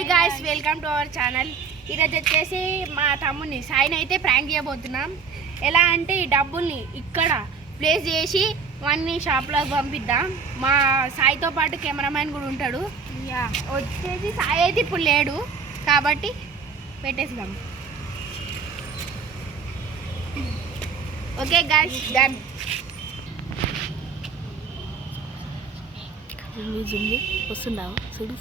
Hey guys, welcome to our channel. ఈరోజు వచ్చేసి మా తమ్ముని సాయిని అయితే ప్రాంక్ చేయబోతున్నాం. ఎలా అంటే ఈ డబ్బుల్ని ఇక్కడ ప్లేస్ చేసి వాడిని షాప్లోకి పంపిద్దాం. మా సాయితో పాటు కెమెరామ్యాన్ కూడా ఉంటాడు. వచ్చేసి సాయి అయితే ఇప్పుడు లేడు కాబట్టి పెట్టేసినాం. Okay guys, done. వస్తున్నావు చూడు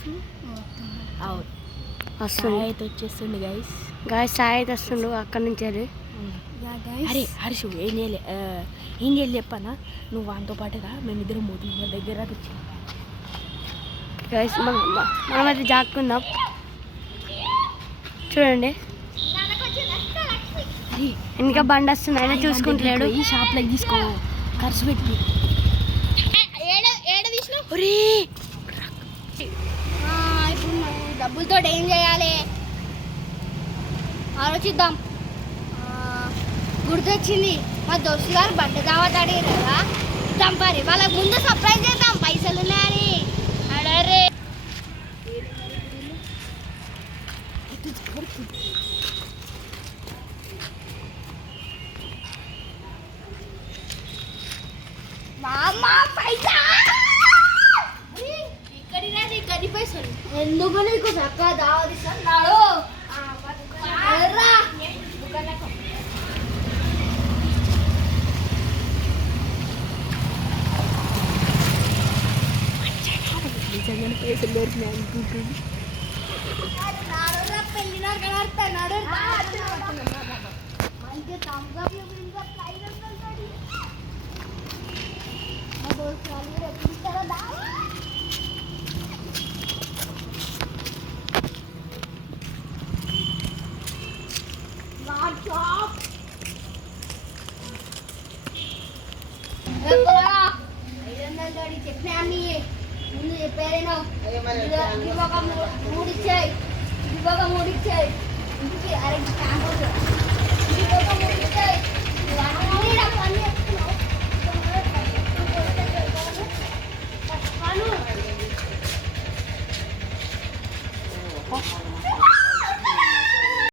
వస్తుంది అయితే వచ్చేస్తుండు గాయస్. సాయి అయితే వస్తుండు అక్కడి నుంచి. అరే హర్షు ఏం చేయలే చెప్పనా, నువ్వు వాటితో పాటుగా మేమిద్దరం పోతున్నాం దగ్గర వచ్చి గాయస్. మనమైతే జాక్కుందాం. చూడండి ఇంకా బండి వస్తుంది, అయినా చూసుకుంటలేడు. ఈ షాప్లోకి తీసుకో, ఖర్చు పెట్టి ఇప్పుడు డబ్బులతో ఏం చేయాలి ఆలోచిద్దాం. గుర్తొచ్చింది, మా దోస్తు గారు బట్ట దావత్ అడిగారు కదా, దంపరి వాళ్ళకి ముందు సర్ప్రైజ్ చేద్దాం పైసలు ఉన్నాయని. అడరే ఎందుకు నీకు చక్కగా దావదిస్తున్నాడు. నిజంగానే పైసలు దొరికినాయి అనుకుంటుంది. చెప్పినా ముందు చెప్పారేనో. ఒక మూడు ఇచ్చాయి, ఒక మూడు ఇచ్చాయి, ఇంటికి అరే స్టాంప్ ఒక మూడు ఇచ్చాయి.